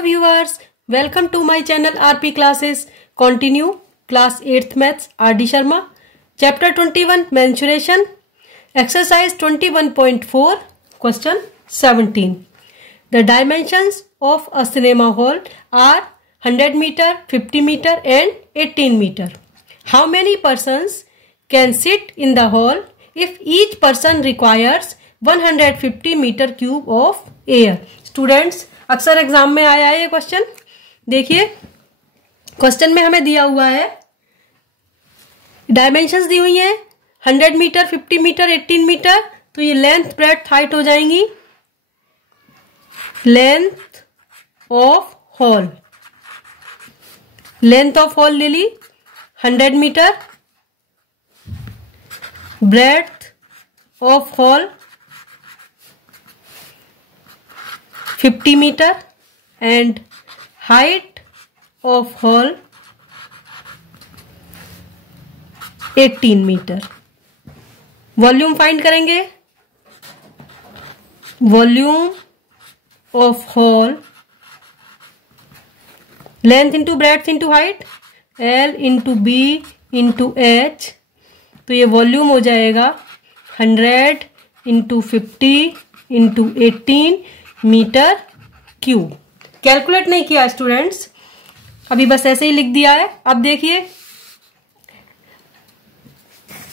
Hello viewers, welcome to my channel RP Classes. Continue class 8th Maths RD Sharma. Chapter 21 Mensuration. Exercise 21.4 question 17. The dimensions of a cinema hall are 100 meter, 50 meter and 18 meter. How many persons can sit in the hall if each person requires 150 meter cube of air? Students, अक्सर exam में आया है ये question. देखिए question में हमें दिया हुआ है, डायमेंशंस दी हुई हैं 100 मीटर, 50 मीटर, 18 मीटर. तो ये लेंथ, ब्रेड्थ, हाइट हो जाएंगी. Length of hall, length of hall ले ली 100 metre, breadth of hall 50 meter and height of hall 18 meter. Volume find करेंगे. Volume of hall, length into breadth into height, L into B into H. तो ये volume हो जाएगा 100 into 50 into 18 metre cube. Calculate नहीं किया students, अभी बस ऐसे ही लिख दिया है. अब देखिए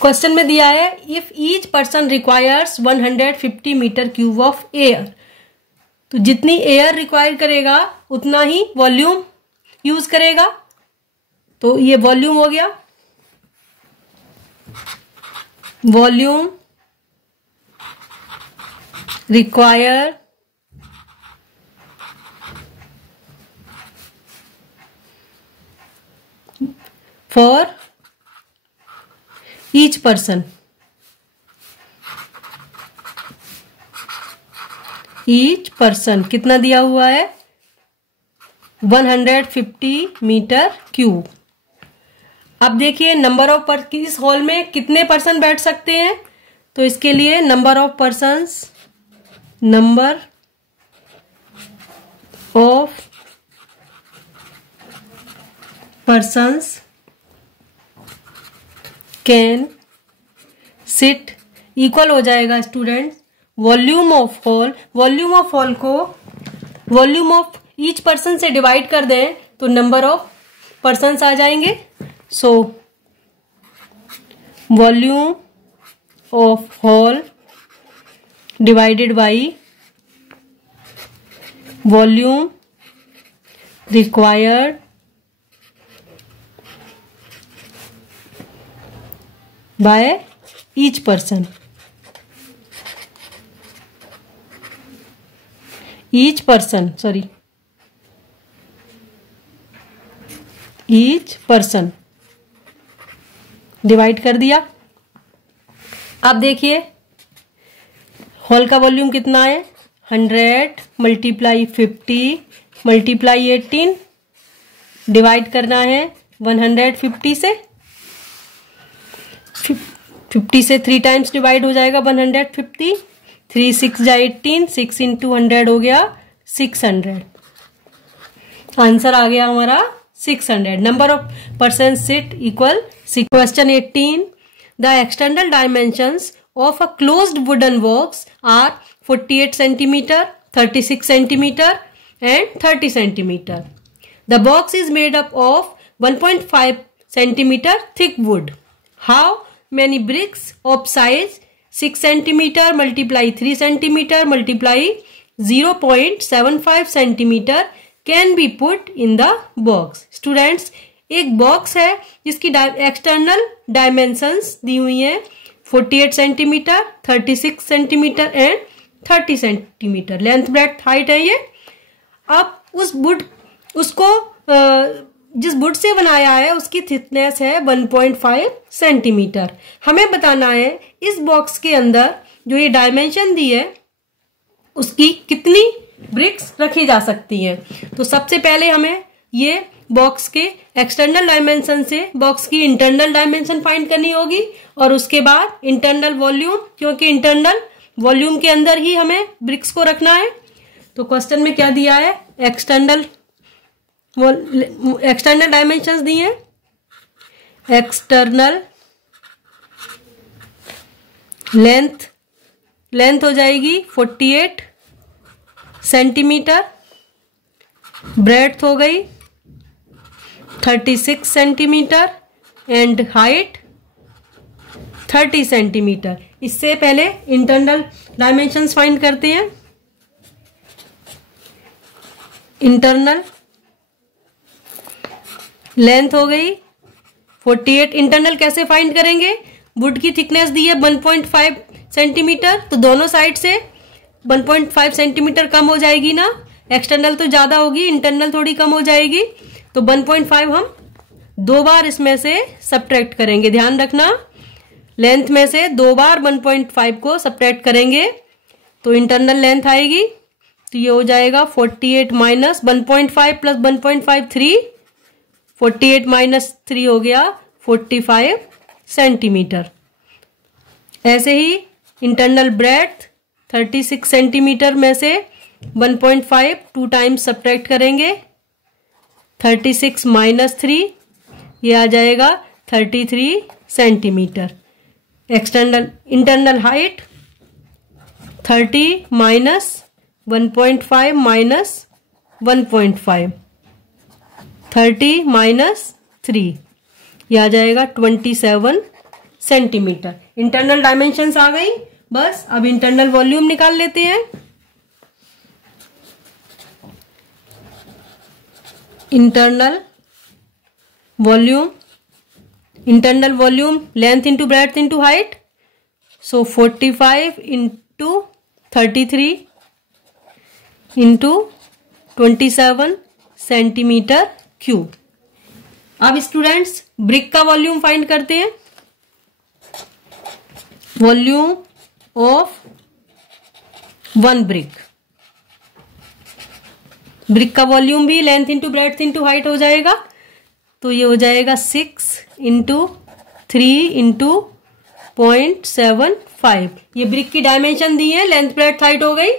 क्वेश्चन में दिया है if each person requires 150 meter cube of air. तो जितनी एयर रिक्वायर करेगा उतना ही वॉल्यूम यूज करेगा. तो ये वॉल्यूम हो गया. Volume require for each person. Each person कितना दिया हुआ है 150 मीटर क्यूब. अब देखिए नंबर ऑफ इस हॉल में कितने पर्सन बैठ सकते हैं. तो इसके लिए number of persons, number of persons can sit equal हो जाएगा students volume of hall. Volume of hall को वॉल्यूम ऑफ ईच पर्सन से डिवाइड कर दें तो नंबर ऑफ पर्सन्स आ जाएंगे. So volume of hall divided by volume required by each person. Each person divide कर दिया. अब देखिए हॉल का वॉल्यूम कितना है 100 मल्टीप्लाई 50 मल्टीप्लाई 18. डिवाइड करना है 150 से. 50 से 3 टाइम्स डिवाइड हो जाएगा 150. 3 6 जा 18, 6 इंटू 100 हो गया 600. आंसर आ गया हमारा 600. Number of person sit equal. Question 18. The external dimensions of a closed wooden box are 48 centimeter, 36 centimeter and 30 centimeter. The box is made up of 1.5 centimeter thick wood. How many bricks of size 6 centimeter multiply 3 centimeter multiply 0.75 centimeter can be put in the box. Students, एक box है जिसकी external dimensions दी हुई हैं 48 centimeter, 36 centimeter and 30 centimetre. Length, breadth, height है ये. अब उस would उसको जिस वुड से बनाया है उसकी थिकनेस है 1.5 सेंटीमीटर. हमें बताना है इस बॉक्स के अंदर जो ये डायमेंशन दी है उसकी कितनी ब्रिक्स रखी जा सकती हैं. तो सबसे पहले हमें ये बॉक्स के एक्सटर्नल डायमेंशन से बॉक्स की इंटरनल डायमेंशन फाइंड करनी होगी और उसके बाद इंटरनल वॉल्यूम, क्योंकि इंटरनल वॉल्यूम के अंदर ही हमें ब्रिक्स को रखना है. तो क्वेश्चन में क्या दिया है एक्सटर्नल डायमेंशंस दिए हैं। एक्सटर्नल लेंथ हो जाएगी 48 सेंटीमीटर, ब्रेड्थ हो गई 36 सेंटीमीटर एंड हाइट 30 सेंटीमीटर। इससे पहले इंटरनल डायमेंशंस फाइंड करते हैं। इंटरनल लेंथ हो गई 48। इंटरनल कैसे फाइंड करेंगे? वुड की थिकनेस दी है 1.5 सेंटीमीटर, तो दोनों साइड से 1.5 सेंटीमीटर कम हो जाएगी ना। एक्सटर्नल तो ज्यादा होगी, इंटरनल थोड़ी कम हो जाएगी, तो 1.5 हम 2 बार इसमें से सब्ट्रैक्ट करेंगे। ध्यान रखना, लेंथ में से 2 बार 1.5 को सब्ट्रैक्ट करेंगे तो इंटरनल लेंथ आएगी। तो ये हो जाएगा 48 माइनस 1.5 प्लस 1.5 3, 48 माइनस 3 हो गया 45 सेंटीमीटर। ऐसे ही इंटरनल ब्रेड्थ 36 सेंटीमीटर में से 1.5 2 टाइम्स सब्ट्रैक्ट करेंगे। 36 माइनस 3 ये आ जाएगा 33 centimetre. Internal height 30 minus 1.5 minus 1.5, 30 minus 3 ये आ जाएगा 27 सेंटीमीटर। इंटरनल डायमेंशंस आ गई। बस अब इंटरनल वॉल्यूम निकाल लेते हैं। Internal volume length into breadth into height, so 45 into 33 into 27 centimetre cube. अब स्टूडेंट्स ब्रिक का वॉल्यूम फाइंड करते हैं। वॉल्यूम ऑफ 1 ब्रिक का वॉल्यूम भी length into breadth into height हो जाएगा। तो ये हो जाएगा 6 इंटू 3 इंटू 0.75। ये ब्रिक की डायमेंशन दी है, लेंथ ब्रेड्थ हाइट हो गई,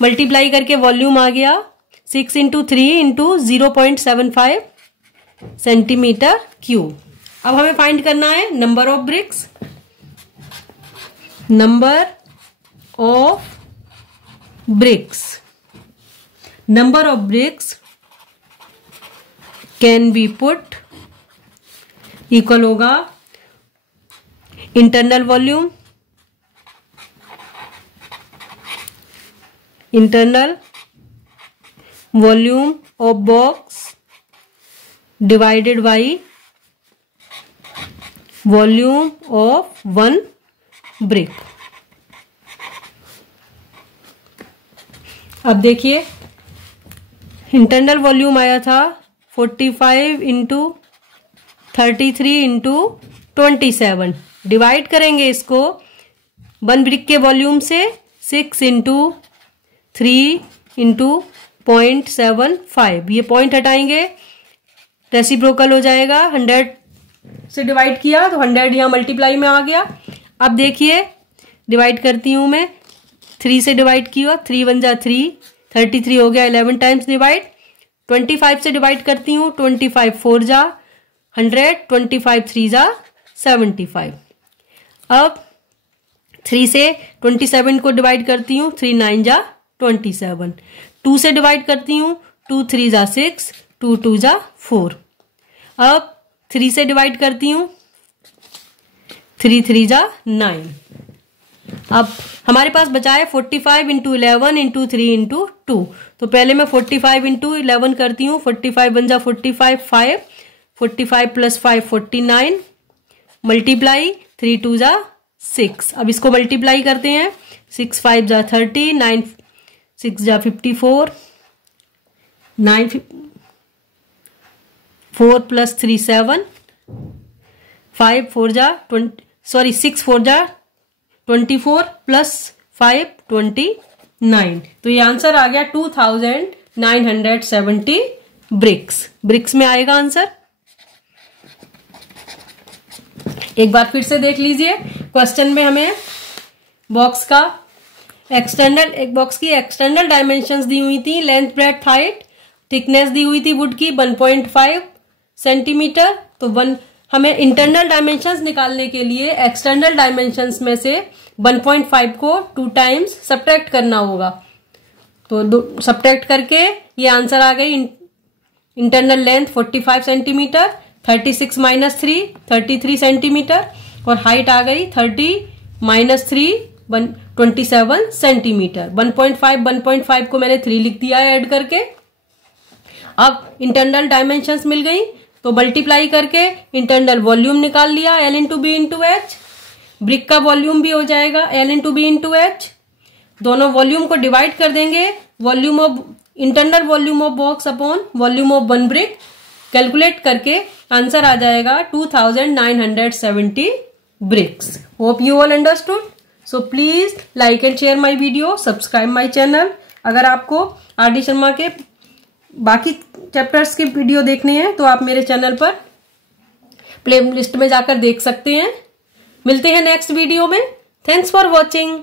मल्टीप्लाई करके वॉल्यूम आ गया 6 इंटू 3 इंटू 0.75 सेंटीमीटर क्यूब। अब हमें फाइंड करना है number of bricks. Number of bricks can be put equal होगा internal volume of box divided by volume of 1 brick. अब देखिए इंटरनल वॉल्यूम आया था 45 इंटू 33 इंटू 27। डिवाइड करेंगे इसको 1 ब्रिक के वॉल्यूम से 6 इंटू 3 इंटू 0.75। ये पॉइंट हटाएंगे, रेसिप्रोकल हो जाएगा। 100 से डिवाइड किया तो 100 यहां मल्टीप्लाई में आ गया। अब देखिए डिवाइड करती हूं मैं, 3 से डिवाइड किया, 3 1 जा 3, 33 हो गया 11 टाइम्स डिवाइड। 25 से डिवाइड करती हूँ, 25 4 जा 100, 25 3 जा 75। अब 3 से 27 को डिवाइड करती हूँ, 3 9 जा 27। 2 से डिवाइड करती हूँ, 2 3 जा 6, 2 2 जा 4। अब 3 से डिवाइड करती हूँ, 3 3 जा 9। अब हमारे पास बचा है 45 इंटू 11 इंटू 3 इंटू 2। तो पहले मैं 45 इंटू 11 करती हूँ, 45 1 जा 45, 5, 45 प्लस 5 49, मल्टीप्लाई 3 2 जा 6। अब इसको मल्टीप्लाई करते हैं, 6 5 जा 30, 9 6 जा 54, 9 4 प्लस 3 7, 5 4 जा 6 4 जा 24 प्लस 5 29। तो ये आंसर आ गया 2970 ब्रिक्स में आएगा आंसर। एक बार फिर से देख लीजिए, क्वेश्चन में हमें बॉक्स का एक्सटर्नल, एक बॉक्स की एक्सटर्नल डायमेंशंस दी हुई थी, लेंथ ब्रेड्थ हाइट, थिकनेस दी हुई थी वुड की 1.5 सेंटीमीटर। तो हमें इंटरनल डायमेंशंस निकालने के लिए एक्सटर्नल डायमेंशंस में से 1.5 को 2 टाइम्स सब्ट्रैक्ट करना होगा। तो सब्ट्रैक्ट करके ये आंसर आ गई। Internal length 45 centimetre, 36 minus 3 33 centimetre, और हाइट आ गई 30 माइनस 3 27 सेंटीमीटर। 1.5 को मैंने 3 लिख दिया है ऐड करके। अब इंटरनल डायमेंशंस मिल गई तो मल्टीप्लाई करके इंटरनल वॉल्यूम निकाल लिया, L into B into H. Brick का वॉल्यूम भी हो जाएगा L into B into H. दोनों वॉल्यूम को डिवाइड कर देंगे, volume of internal volume of box upon volume of 1 brick. Calculate करके आंसर आ जाएगा 2970 bricks. Hope you all understood. So please like and share my video, subscribe my channel. अगर आपको RD. Sharma के बाकी चैप्टर्स के वीडियो देखने हैं तो आप मेरे चैनल पर प्ले लिस्ट में जाकर देख सकते हैं। मिलते हैं नेक्स्ट वीडियो में। Thanks for watching.